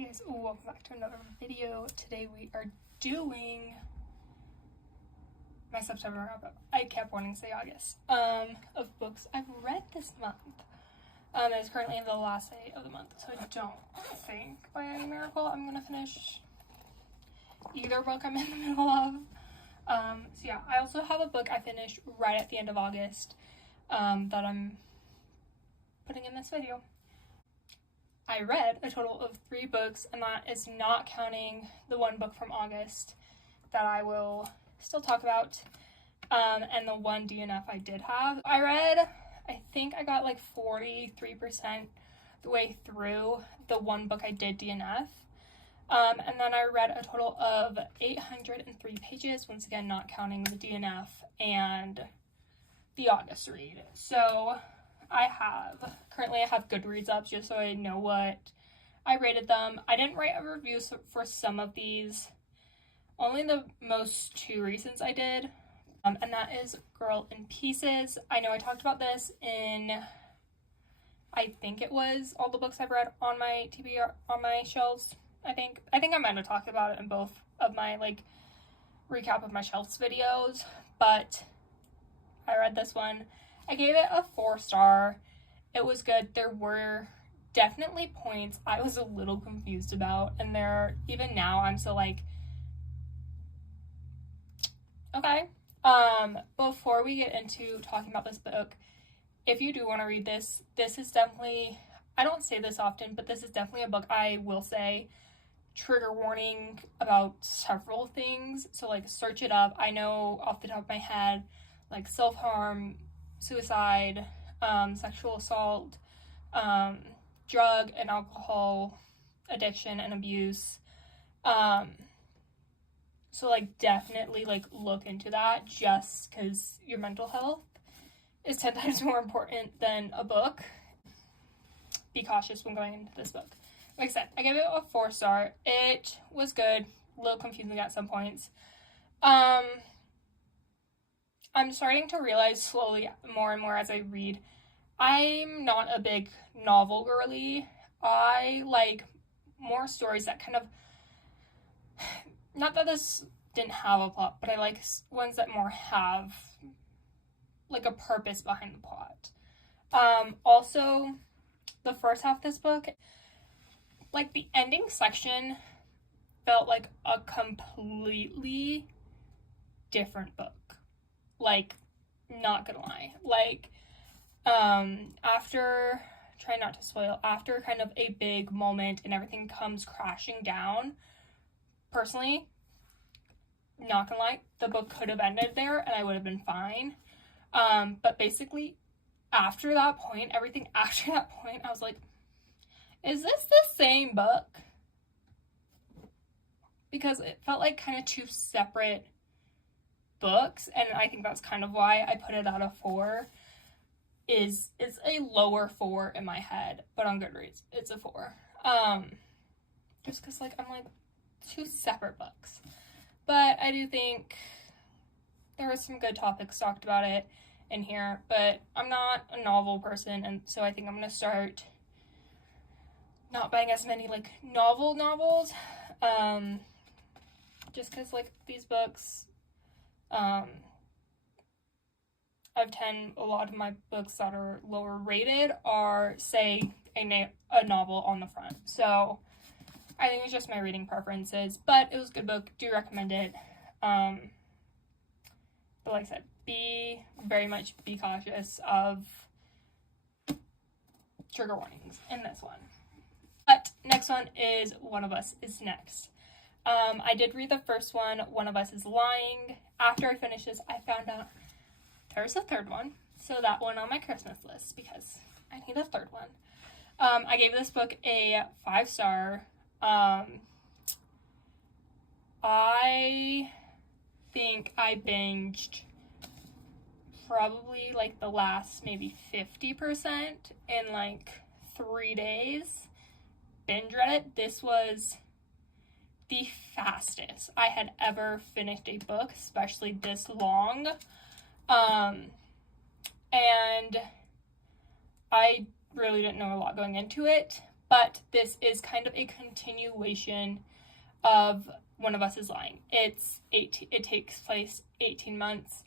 Hey guys, welcome back to another video. Today we are doing my September wrap-up. I kept wanting to say August. Of books I've read this month. It's currently the last day of the month, so I don't think by any miracle I'm gonna finish either book I'm in the middle of. So yeah, I also have a book I finished right at the end of August that I'm putting in this video. I read a total of 3 books, and that is not counting the one book from August that I will still talk about, and the one DNF I did have. I think I got like 43% the way through the one book I did DNF, and then I read a total of 803 pages, once again not counting the DNF and the August read. So I have Goodreads up just so I know what I rated them. I didn't write a review for some of these, only the most 2 recents I did, and that is Girl in Pieces. I know I talked about this in, I think it was all the books I've read on my TBR, on my shelves. I think I might have talked about it in both of my recap of my shelves videos, but I read this one. I gave it a 4-star. It was good. There were definitely points I was a little confused about, and even now I'm still like, okay. Before we get into talking about this book, if you do want to read this is definitely, I don't say this often, but this is definitely a book I will say trigger warning about several things, so search it up. I know off the top of my head, self-harm, suicide, sexual assault, drug and alcohol addiction and abuse. So definitely look into that, just because your mental health is 10 times more important than a book. Be cautious when going into this book. Like I said, I gave it a 4-star. It was good, a little confusing at some points. I'm starting to realize slowly more and more as I read, I'm not a big novel girly. I like more stories that kind of, not that this didn't have a plot, but I like ones that more have a purpose behind the plot. Also, the first half of this book, the ending section felt like a completely different book. Not gonna lie. After, try not to spoil, after kind of a big moment and everything comes crashing down, personally, not gonna lie, the book could have ended there and I would have been fine. But basically, after that point, everything after that point, I was like, is this the same book? Because it felt like kind of 2 separate books, and I think that's kind of why I put it out of 4. It's a lower 4 in my head, but on Goodreads it's a 4. Just because I'm 2 separate books, but I do think there were some good topics talked about it in here. But I'm not a novel person, and so I think I'm gonna start not buying as many novels, just because these books, I've 10, a lot of my books that are lower rated are, say, a novel on the front. So I think it's just my reading preferences, but it was a good book. Do recommend it. But like I said, very much be cautious of trigger warnings in this one. But next one is One of Us is Next. I did read the first one, One of Us is Lying. After I finished this, I found out there's a 3rd one, so that one on my Christmas list, because I need a 3rd one. I gave this book a 5-star. I think I binged probably the last maybe 50% in 3 days. Binge read it. This was the fastest I had ever finished a book, especially this long. And I really didn't know a lot going into it, but this is kind of a continuation of One of Us is Lying. It takes place 18 months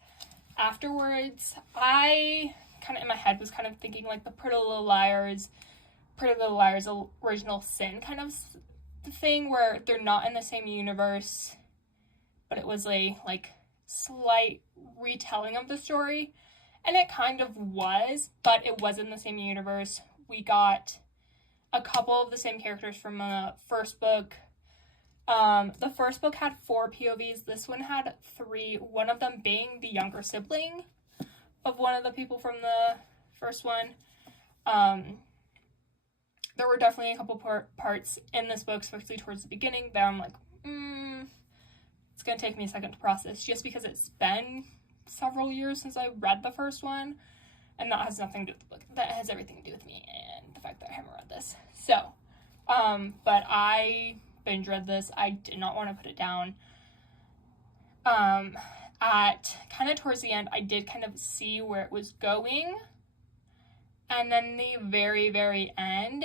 afterwards. I kind of in my head was kind of thinking like the Pretty Little Liars Original Sin kind of thing, where they're not in the same universe, but it was a like slight retelling of the story, and it kind of was, but it was in the same universe. We got a couple of the same characters from the first book. The first book had 4 POVs. This one had 3, one of them being the younger sibling of one of the people from the first one. There were definitely a couple parts in this book, especially towards the beginning, that I'm like, it's going to take me a second to process, just because it's been several years since I read the first one, and that has nothing to do with the book. That has everything to do with me and the fact that I haven't read this. So, but I binge read this. I did not want to put it down. At kind of towards the end, I did kind of see where it was going, and then the very, very end,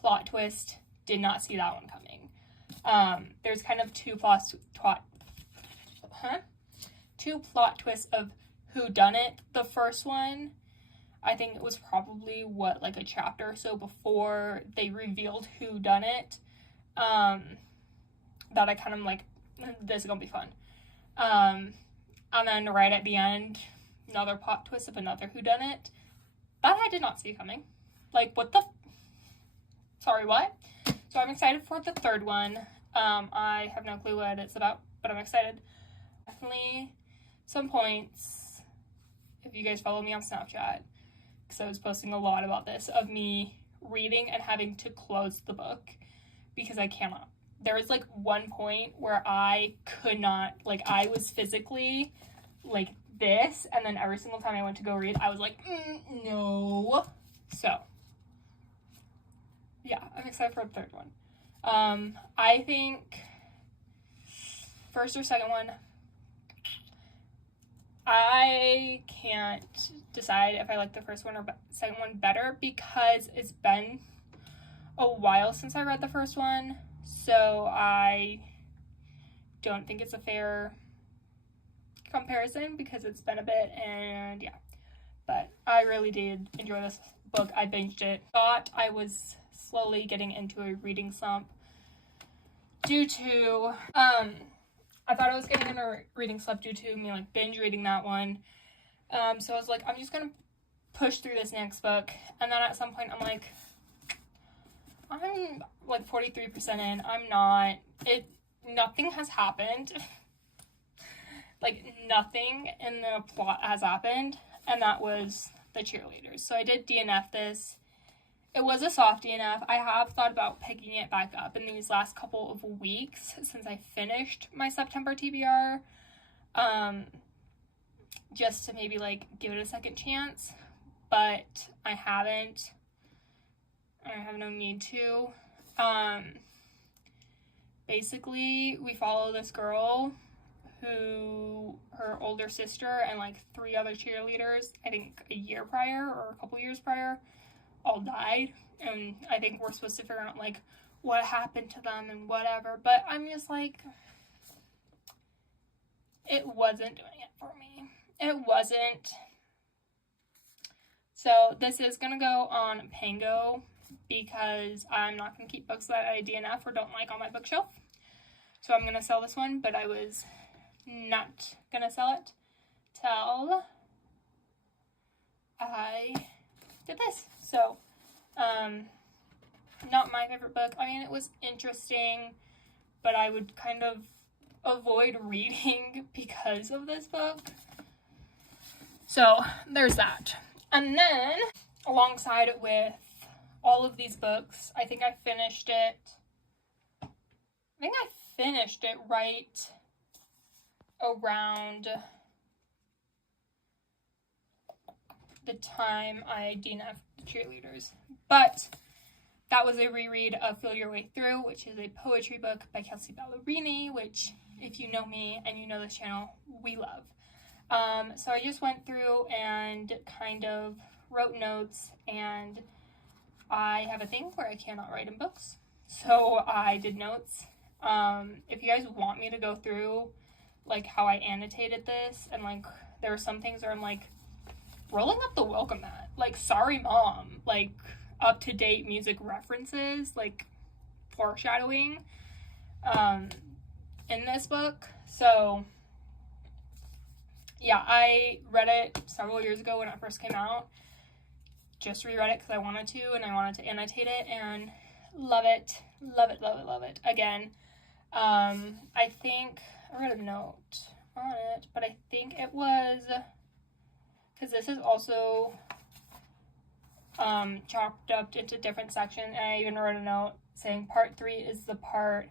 plot twist, did not see that one coming. There's kind of two plot twists of who done it. The first one, I think it was probably like a chapter or so before they revealed who done it. That I kind of like, this is gonna be fun. And then right at the end, another plot twist of another whodunit. That I did not see coming. Like, what the... Sorry, what? So I'm excited for the third one. I have no clue what it's about, but I'm excited. Definitely some points, if you guys follow me on Snapchat, because I was posting a lot about this, of me reading and having to close the book, because I cannot. There was, like, one point where I could not, like, I was physically, like, this, and then every single time I went to go read, I was like, no. So, yeah, I'm excited for the third one. I think first or second one, I can't decide if I like the first one or second one better, because it's been a while since I read the first one, so I don't think it's a fair comparison, because it's been a bit, and yeah. But I really did enjoy this book. I binged it. Thought I was slowly getting into a reading slump due to, I thought I was getting in a reading slump due to me, like, binge reading that one. So I was like, I'm just gonna push through this next book, and then at some point I'm like, I'm like 43% in. I'm not, nothing has happened. Like, nothing in the plot has happened, and that was the cheerleaders. So I did DNF this. It was a soft DNF. I have thought about picking it back up in these last couple of weeks since I finished my September TBR, just to maybe, like, give it a second chance, but I haven't. I have no need to. Basically, we follow this girl who, her older sister and, like, 3 other cheerleaders, I think a year prior or a couple years prior, all died, and I think we're supposed to figure out, like, what happened to them and whatever, but I'm just like, it wasn't doing it for me. It wasn't. So this is gonna go on Pango, because I'm not gonna keep books that I DNF or don't like on my bookshelf. So I'm gonna sell this one, but I was not gonna sell it till I did this. So, not my favorite book. I mean, it was interesting, but I would kind of avoid reading because of this book. So, there's that. And then, alongside with all of these books, I think I finished it right around the time I DNF'd the cheerleaders. But that was a reread of Feel Your Way Through, which is a poetry book by Kelsey Ballerini, which, if you know me and you know this channel, we love. So I just went through and kind of wrote notes and I have a thing where I cannot write in books, so I did notes. If you guys want me to go through, like, how I annotated this, and, like, there are some things where I'm, like, rolling up the welcome mat, like, sorry mom, like, up-to-date music references, like, foreshadowing, in this book. So, yeah, I read it several years ago when it first came out, just reread it because I wanted to, and I wanted to annotate it, and love it, love it, love it, love it, again. I think, I read a note on it, but I think it was, because this is also, chopped up into different sections, and I even wrote a note saying part 3 is the part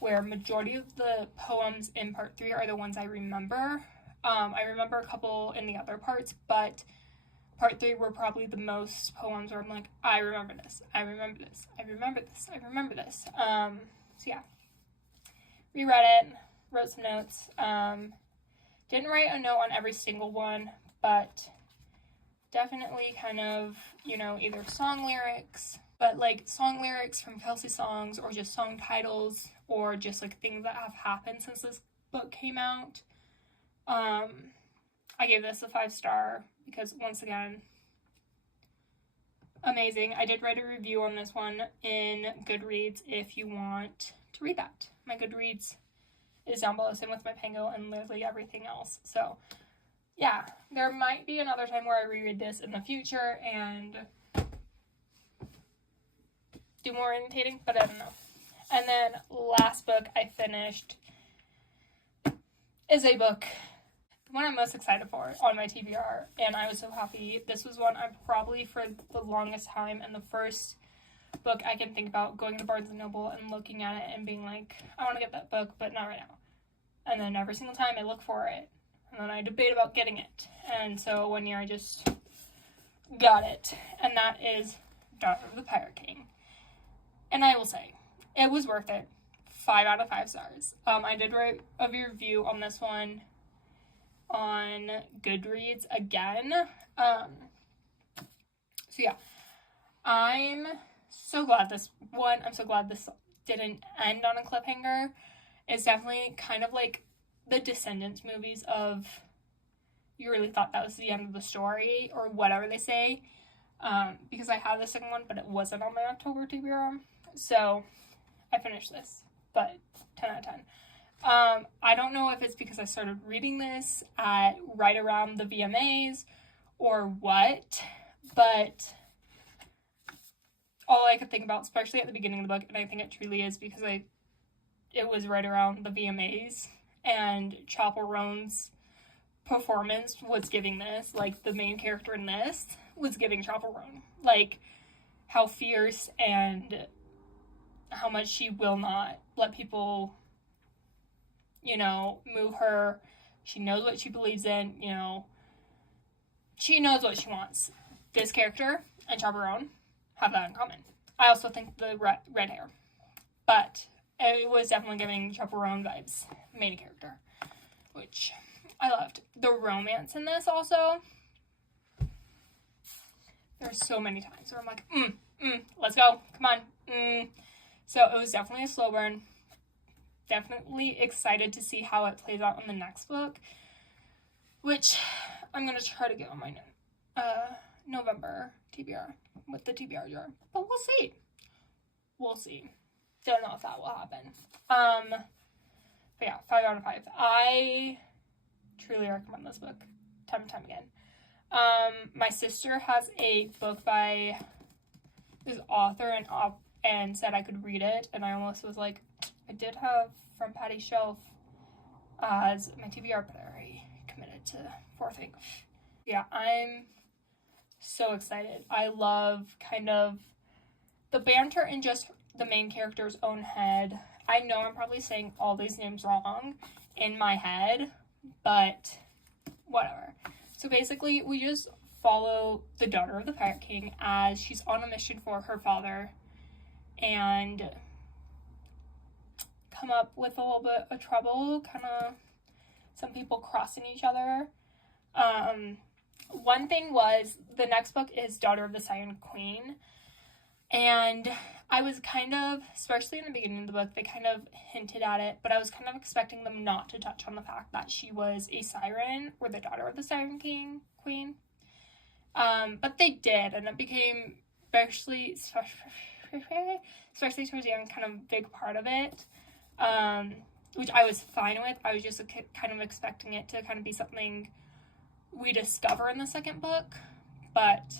where majority of the poems in part 3 are the ones I remember. I remember a couple in the other parts, but part 3 were probably the most poems where I'm like, I remember this, I remember this, I remember this, I remember this. So yeah, reread it, wrote some notes. Didn't write a note on every single one, but definitely kind of, you know, either song lyrics, but like song lyrics from Kelsey songs, or just song titles, or just like things that have happened since this book came out. I gave this a 5-star because, once again, amazing. I did write a review on this one in Goodreads if you want to read that. My Goodreads is down below, same with my Pango and literally everything else. So, yeah, there might be another time where I reread this in the future and do more annotating, but I don't know. And then last book I finished is a book, the one I'm most excited for on my TBR, and I was so happy. This was one I probably for the longest time, and the first book I can think about going to Barnes & Noble and looking at it and being like, I want to get that book, but not right now. And then every single time I look for it, and then I debate about getting it. And so one year I just got it, and that is Daughter of the Pirate King. And I will say, it was worth it. 5 out of 5 stars. I did write a review on this one on Goodreads again. So yeah, I'm so glad I'm so glad this didn't end on a cliffhanger. It's definitely kind of like the Descendants movies of, you really thought that was the end of the story, or whatever they say, because I had the second one, but it wasn't on my October TBR. So I finished this, but 10 out of 10. I don't know if it's because I started reading this at right around the VMAs or what, but all I could think about, especially at the beginning of the book, and I think it truly is because it was right around the VMAs, and Chappell Roan's performance was giving this, like, the main character in this was giving Chappell Roan, like, how fierce and how much she will not let people, you know, move her. She knows what she believes in, you know, she knows what she wants. This character and Chappell Roan have that in common. I also think the red hair, but it was definitely giving Chappell Roan vibes, main character, which I loved. The romance in this also, there's so many times where I'm like, let's go, come on, So it was definitely a slow burn. Definitely excited to see how it plays out in the next book, which I'm going to try to get on my November TBR with the TBR jar. But we'll see. We'll see. Don't know if that will happen. But yeah, 5 out of 5. I truly recommend this book time and time again. My sister has a book by this author and said I could read it, and I almost was like, I did have From Patty's Shelf as my TBR, but I already committed to 4 things. Yeah, I'm so excited. I love kind of the banter in just the main character's own head. I know I'm probably saying all these names wrong in my head, but whatever. So basically, we just follow the daughter of the Pirate King as she's on a mission for her father and come up with a little bit of trouble, kind of some people crossing each other. One thing was, the next book is Daughter of the Silent Queen. And I was kind of, especially in the beginning of the book, they kind of hinted at it, but I was kind of expecting them not to touch on the fact that she was a siren, or the daughter of the Siren Queen. But they did, and it became, especially towards the end, kind of a big part of it, which I was fine with. I was just kind of expecting it to kind of be something we discover in the second book, but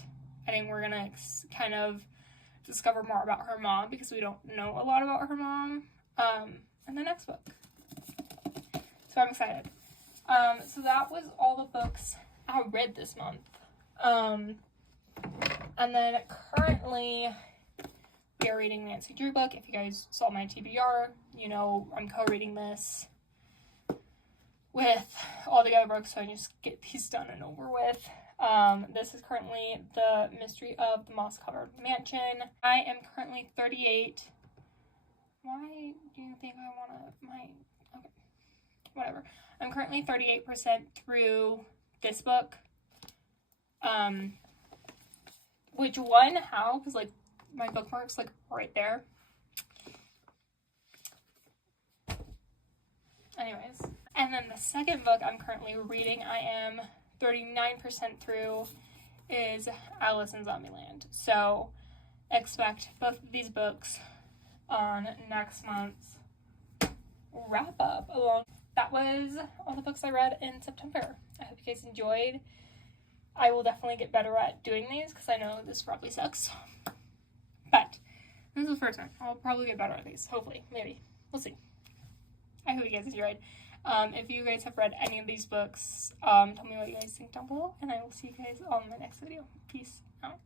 I think we're gonna kind of discover more about her mom, because we don't know a lot about her mom in the next book. So I'm excited. So that was all the books I read this month. And then currently we are reading Nancy Drew book. If you guys saw my TBR, you know I'm co-reading this with all the other books, so I just get these done and over with. This is currently The Mystery of the Moss-Covered Mansion. I am currently 38. Why do you think I want to, okay, whatever. I'm currently 38% through this book. Which one, how? Because, like, my bookmark's, like, right there. Anyways. And then the second book I'm currently reading, I am 39% through, is Alice in Zombieland. So expect both of these books on next month's wrap up. That was all the books I read in September. I hope you guys enjoyed. I will definitely get better at doing these, because I know this probably sucks. But this is the first time. I'll probably get better at these. Hopefully. Maybe. We'll see. I hope you guys enjoyed. If you guys have read any of these books, tell me what you guys think down below, and I will see you guys on the next video. Peace out.